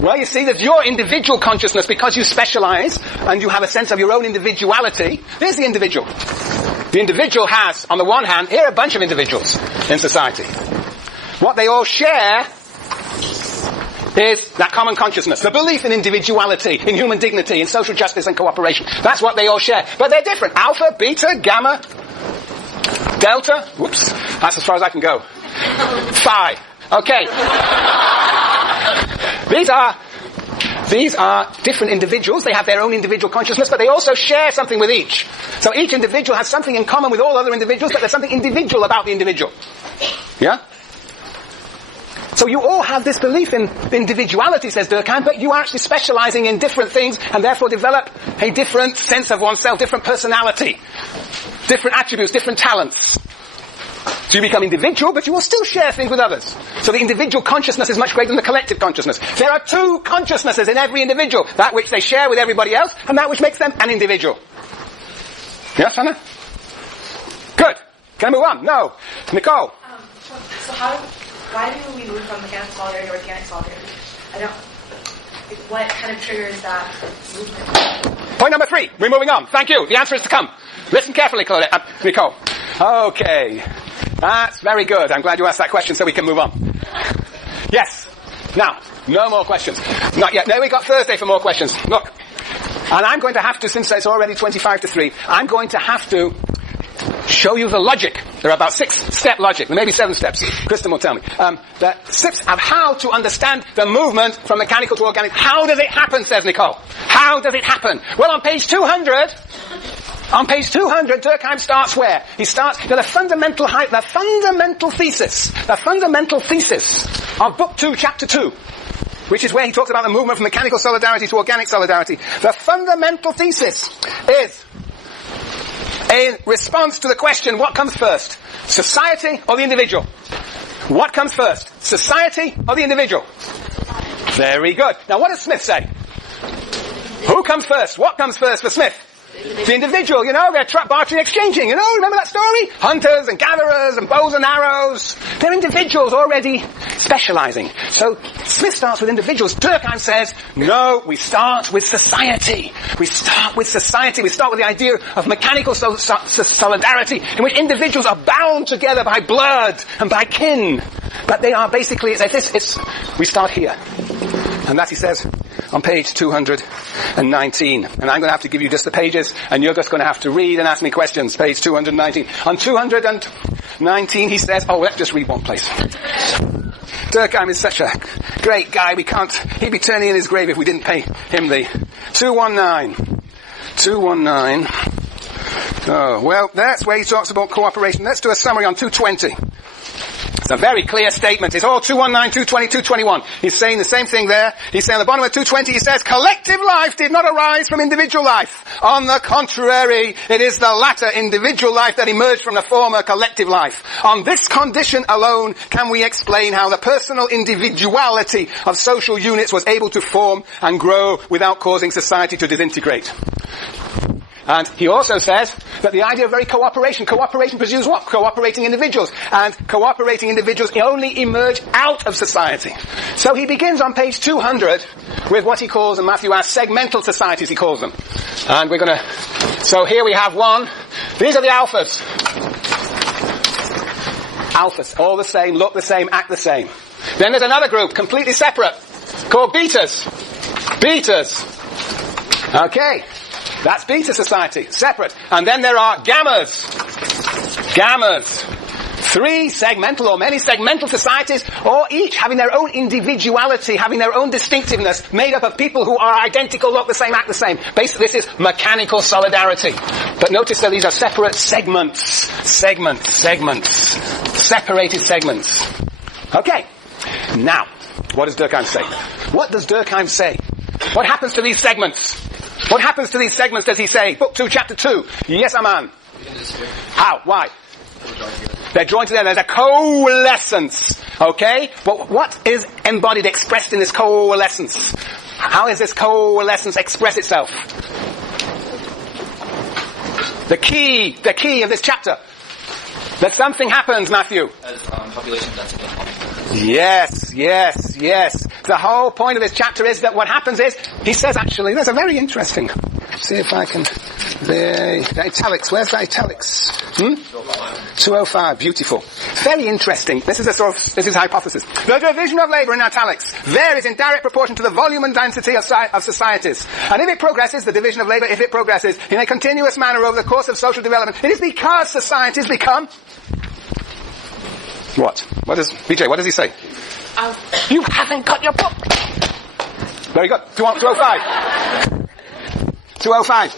Well, you see, there's your individual consciousness because you specialize and you have a sense of your own individuality. There's the individual. The individual has, on the one hand, here are a bunch of individuals in society. What they all share is that common consciousness, the belief in individuality, in human dignity, in social justice and cooperation. That's what they all share. But they're different. Alpha, beta, gamma, delta. Whoops. That's as far as I can go. Phi. Okay. These are different individuals. They have their own individual consciousness, but they also share something with each. So each individual has something in common with all other individuals, but there's something individual about the individual. Yeah? So you all have this belief in individuality, says Durkheim, but you are actually specializing in different things and therefore develop a different sense of oneself, different personality, different attributes, different talents. So you become individual, but you will still share things with others. So the individual consciousness is much greater than the collective consciousness. There are two consciousnesses in every individual. That which they share with everybody else, and that which makes them an individual. Yes, Hannah? Good. Can I move on? No. Nicole? Why do we move from mechanical solidarity to organic solidarity? What kind of triggers that movement? Point number 3. We're moving on. Thank you. The answer is to come. Listen carefully, Nicole. Okay. That's very good. I'm glad you asked that question so we can move on. Yes. Now, no more questions. Not yet. No, we got Thursday for more questions. Look. And I'm going to have to, since it's already 25 to 3, I'm going to have to show you the logic. There are about 6-step logic. There may be 7 steps. Kristen will tell me. The steps of how to understand the movement from mechanical to organic. How does it happen, says Nicole? How does it happen? Well, on page 200, Durkheim starts where? He starts with the fundamental thesis of Book 2, Chapter 2, which is where he talks about the movement from mechanical solidarity to organic solidarity. The fundamental thesis is in response to the question, what comes first? Society or the individual? What comes first? Society or the individual? Very good. Now what does Smith say? Who comes first? What comes first for Smith? The individual, they're bartering, exchanging, remember that story? Hunters and gatherers and bows and arrows. They're individuals already specializing. So Smith starts with individuals. Durkheim says, no, we start with society. We start with society. We start with the idea of mechanical solidarity in which individuals are bound together by blood and by kin. But they are basically, we start here. And that he says on page 219. And I'm going to have to give you just the pages, and you're just going to have to read and ask me questions. Page 219. On 219 he says, let's just read one place. Durkheim is such a great guy, he'd be turning in his grave if we didn't pay him the 219. Oh, well, that's where he talks about cooperation. Let's do a summary on 220. It's a very clear statement. It's all 219, 220, 221. He's saying the same thing there. He's saying on the bottom of 220, he says, collective life did not arise from individual life. On the contrary, it is the latter individual life that emerged from the former collective life. On this condition alone can we explain how the personal individuality of social units was able to form and grow without causing society to disintegrate. And he also says that the idea of cooperation presumes what? Cooperating individuals. And cooperating individuals only emerge out of society. So he begins on page 200 with what he calls, and Matthew asks, segmental societies, he calls them. And so here we have one. These are the alphas. Alphas, all the same, look the same, act the same. Then there's another group, completely separate, called betas. Okay. That's beta society, separate. And then there are gammas. 3 segmental or many segmental societies, all each having their own individuality, having their own distinctiveness, made up of people who are identical, look the same, act the same. Basically, this is mechanical solidarity. But notice that these are separate segments. Separated segments. Okay. Now, what does Durkheim say? What happens to these segments? What happens to these segments, does he say? Book 2, Chapter 2. Yes, Aman. How? Why? They're joined together. There's a coalescence. Okay? But what is embodied, expressed in this coalescence? How does this coalescence express itself? The key of this chapter. That something happens, Matthew. As population density. Yes. The whole point of this chapter is that what happens is, he says actually, that's a very interesting, see if I can, the italics, where's the italics? 205, beautiful. Very interesting. This is a hypothesis. The division of labour in italics varies in direct proportion to the volume and density of societies. And if it progresses, the division of labour, if it progresses in a continuous manner over the course of social development, it is because societies become... What? What does he say? You haven't got your book! Very good. 205. 205.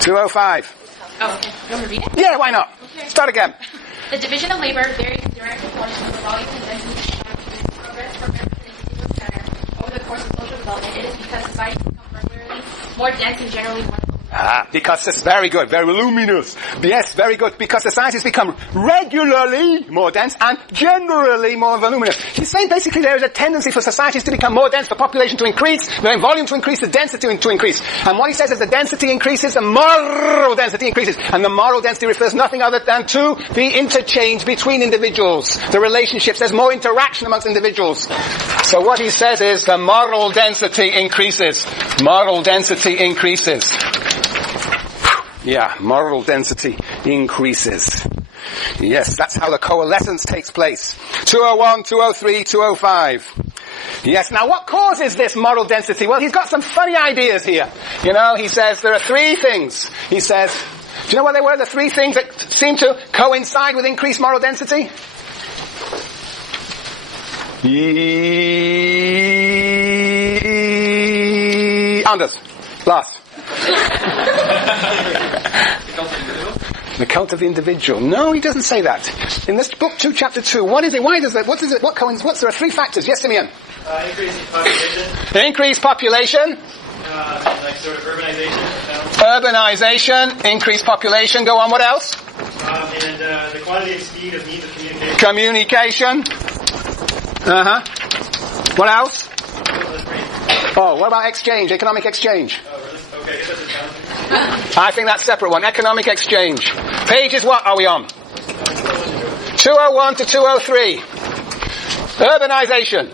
205. Oh, okay. You want me to read it? Yeah, why not? Okay. Start again. The division of labor varies in direct proportion to the volume and density of progress in a continuous manner over the course of social development. It is because societies become regularly more dense and generally more... Because it's very good, very luminous. Yes, very good. Because societies become regularly more dense and generally more voluminous. He's saying basically there is a tendency for societies to become more dense, for population to increase, the volume to increase, the density to increase. And what he says is the density increases, the moral density increases. And the moral density refers nothing other than to the interchange between individuals, the relationships. There's more interaction amongst individuals. So what he says is the moral density increases. Moral density increases. Yeah, moral density increases. Yes, that's how the coalescence takes place. 201, 203, 205. Yes, now what causes this moral density? Well, he's got some funny ideas here. You know, he says there are three things. He says, do you know what they were, the three things that seem to coincide with increased moral density? Anders, last. The cult of the individual. No, he doesn't say that. In this book 2, chapter 2, what is it? Why does it? What is it? What coincides? There are three factors. Yes, Simeon. Increasing population. Increased population. Like sort of urbanization. Urbanization, increased population. Go on. What else? And the quantity and speed of means of communication. Communication. What else? Oh, what about exchange? Economic exchange. Okay, I think that's a separate one. Economic exchange. Pages what are we on? 201 to 203. Urbanization.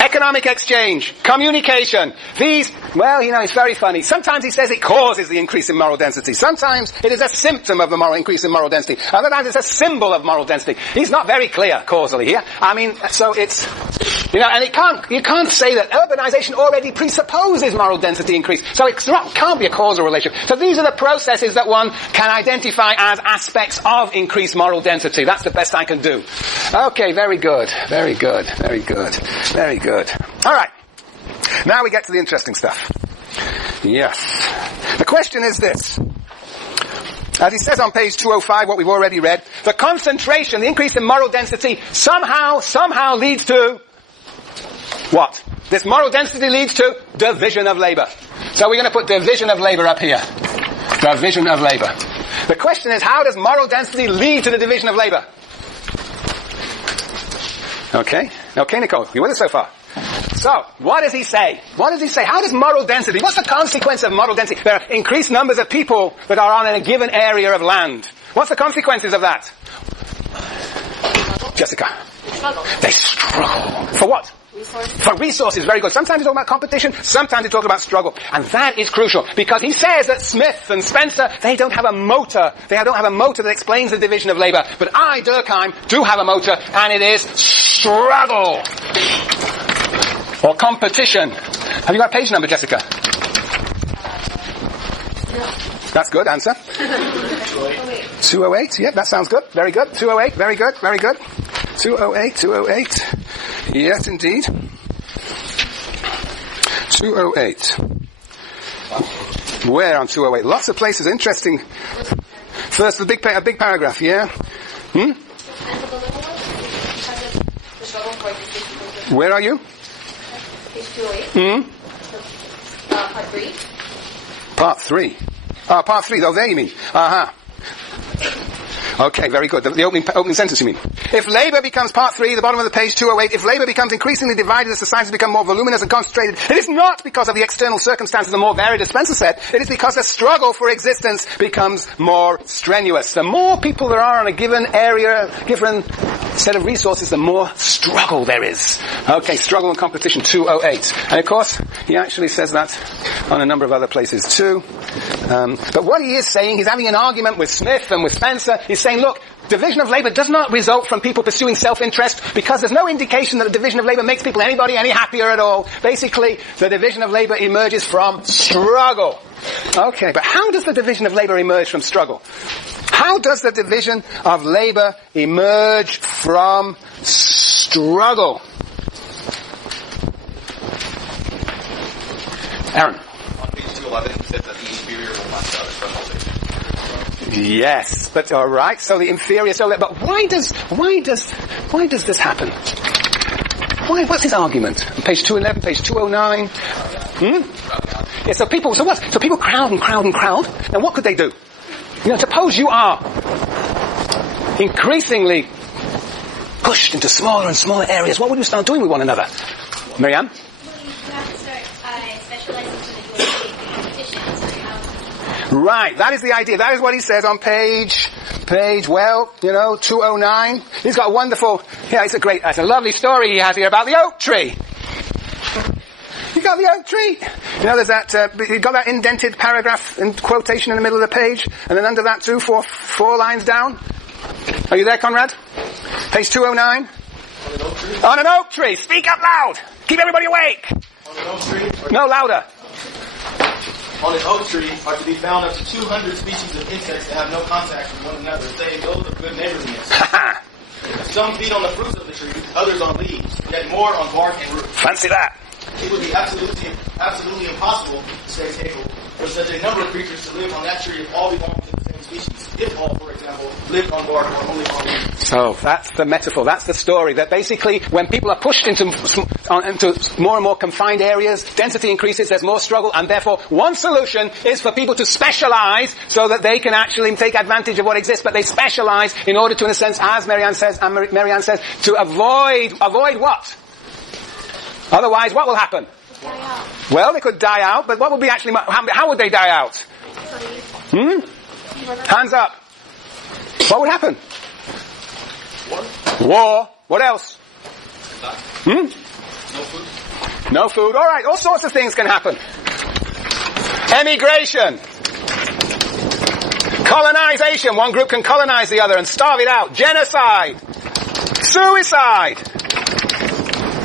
Economic exchange. Communication. These, well, you know, it's very funny. Sometimes he says it causes the increase in moral density. Sometimes it is a symptom of the moral increase in moral density. Other times it's a symbol of moral density. He's not very clear causally here. I mean, so it's, you know, and you can't say that urbanization already presupposes moral density increase. So it can't be a causal relationship. So these are the processes that one can identify as aspects of increased moral density. That's the best I can do. Okay, very good. Very good. Very good. Very good. All right. Now we get to the interesting stuff. Yes. The question is this. As he says on page 205, what we've already read, the concentration, the increase in moral density somehow leads to what? This moral density leads to division of labour. So we're going to put division of labour up here. Division of labour. The question is, how does moral density lead to the division of labour? Okay, Nicole, you with us so far? So, what does he say? What does he say? How does moral density, what's the consequence of moral density? There are increased numbers of people that are on a given area of land. What's the consequences of that? Jessica? They struggle. For what? For resources, very good. Sometimes he talks about competition, sometimes he talks about struggle. And that is crucial, because he says that Smith and Spencer, they don't have a motor. They don't have a motor that explains the division of labour. But I, Durkheim, do have a motor, and it is struggle. Or competition. Have you got a page number, Jessica? That's good, answer. 208, yep, that sounds good. Very good. 208, very good, very good. 208. Yes, indeed. 208. Where on 208? Lots of places. Interesting. First, a big paragraph, yeah? Where are you? Page 208. Part 3. Part 3. Part 3. Oh, there you mean. Okay, very good. The opening sentence, you mean. If labor becomes, part 3, the bottom of the page 208, if labor becomes increasingly divided as societies become more voluminous and concentrated, it is not because of the external circumstances are more varied, as Spencer said. It is because the struggle for existence becomes more strenuous. The more people there are on a given area, given set of resources, the more struggle there is. Okay, struggle and competition, 208. And of course, he actually says that on a number of other places too. But what he is saying, he's having an argument with Smith and with Spencer. He's saying, look, division of labor does not result from people pursuing self-interest, because there's no indication that the division of labor makes people anybody any happier at all. Basically, the division of labor emerges from struggle. Okay, but how does the division of labor emerge from struggle? How does the division of labor emerge from struggle? Aaron. On page 211, it says that the inferior will not start a struggle. Yes, but all right. So the inferior. But why does this happen? Why? What's his argument? On page 211, page 209. Yeah. So people. So what? So people crowd and crowd and crowd. And what could they do? You know, suppose you are increasingly pushed into smaller and smaller areas. What would you start doing with one another, Marianne? You have to start specializing so that you will be efficient. Right, that is the idea. That is what he says on page, 209. He's got a wonderful, it's a lovely story he has here about the oak tree. You got the oak tree? You know, there's that, you got that indented paragraph in quotation in the middle of the page, and then under that too, four lines down. Are you there, Conrad? Page 209. On an oak tree? On an oak tree. Speak up loud. Keep everybody awake. On an oak tree? No, louder. On an oak tree are to be found up to 200 species of insects that have no contact with one another, saying those of good neighborliness. Some feed on the fruits of the tree, others on leaves, yet more on bark and root. Fancy that. It would be absolutely impossible to stay stable for such a number of creatures to live on that tree if all belonged to the same species. If all, for example, lived on bark or only on leaves. So that's the metaphor, that's the story, that basically when people are pushed into more and more confined areas, density increases, there's more struggle, and therefore one solution is for people to specialize so that they can actually take advantage of what exists, but they specialize in order to, in a sense, as Marianne says, to avoid what? Otherwise, what will happen? Well, they could die out, but what would be actually, how would they die out? Hands up. What would happen? War. What else? No food. No food. All right, all sorts of things can happen. Emigration. Colonization. One group can colonize the other and starve it out. Genocide. Suicide.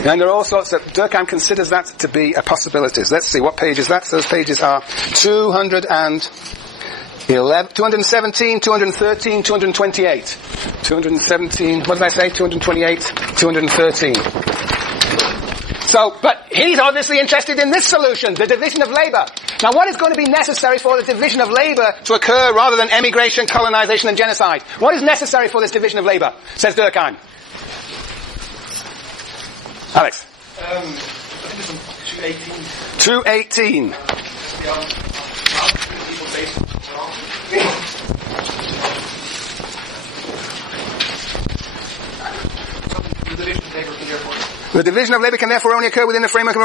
And there are all sorts Durkheim considers that to be a possibility. Let's see, what page is that? Those pages are 211, 217, 213, 228. 217, what did I say? 228, 213. So, but he's obviously interested in this solution, the division of labor. Now what is going to be necessary for the division of labor to occur rather than emigration, colonization and genocide? What is necessary for this division of labor, says Durkheim? Alex. I think it's on 218. 218. The division of labor can therefore only occur within the framework of...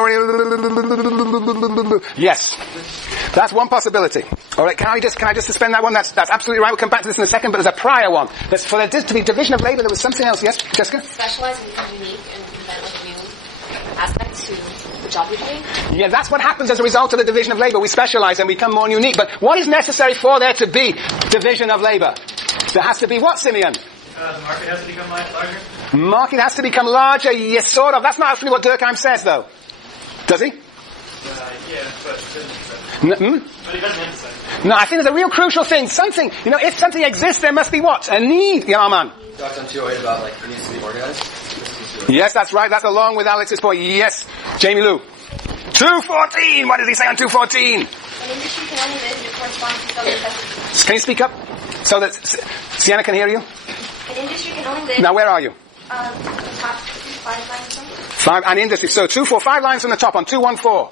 Yes. That's one possibility. Alright, can I just suspend that one? That's absolutely right. We'll come back to this in a second, but there's a prior one. For there to be division of labor, there was something else. Yes, Jessica? Specialize and become unique and invent like a new aspect to the job you're doing. Yeah, that's what happens as a result of the division of labor. We specialize and become more unique. But what is necessary for there to be division of labor? There has to be what, Simeon? The market has to become larger? Market has to become larger, yes, sort of. That's not actually what Durkheim says, though. Does he? Yeah, but it doesn't emphasize. But he doesn't emphasize. No, I think there's a real crucial thing. Something, if something exists, there must be what? A need. Yeah, man. Talked on 208 about, it needs to be organized. Yes, that's right. That's along with Alex's point. Yes. Jamie Lou. 214. What does he say on 214? An industry can only live if it corresponds to some necessity. Can you speak up so that Sienna can hear you? An industry can only live... Now, where are you? The top 5 lines or something. 5, an industry. So 5 lines from the top on 214.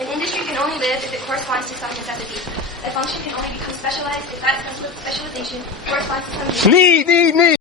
An industry can only live if it corresponds to some necessity. A function can only become specialized if that specialization corresponds to some need. Need.